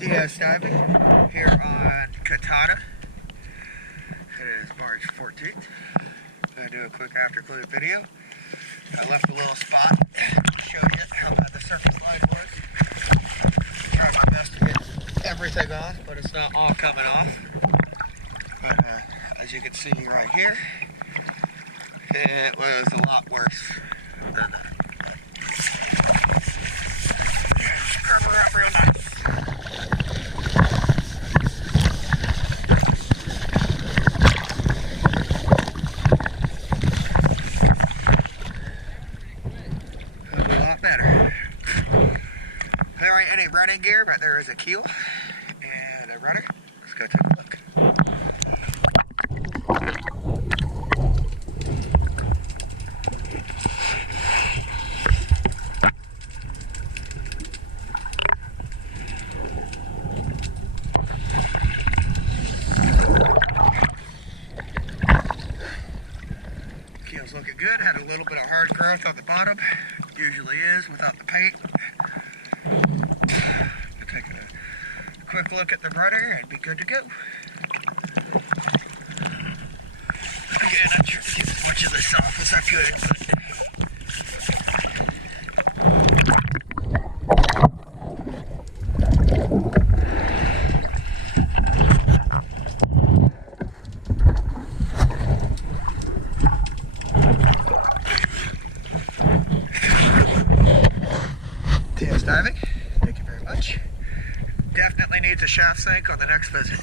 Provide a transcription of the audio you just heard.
TS diving here on Katana. It is March 14th. I'm going to do a quick after clue video. I left a little spot to show you how bad the surface line was. Try my best to get everything off, but it's not all coming off. But as you can see right here, it was a lot worse than that. Scrub her up real nice. A lot better. There ain't any running gear, but there is a keel and a rudder. Let's go take a look. Keel's looking good. Had a little bit of hard growth on the bottom. Usually is without the paint. Take a quick look at the rudder and be good to go. Again, I tried to get as much of this off as I could, but TS diving, thank you very much. Definitely needs a shaft sink on the next visit.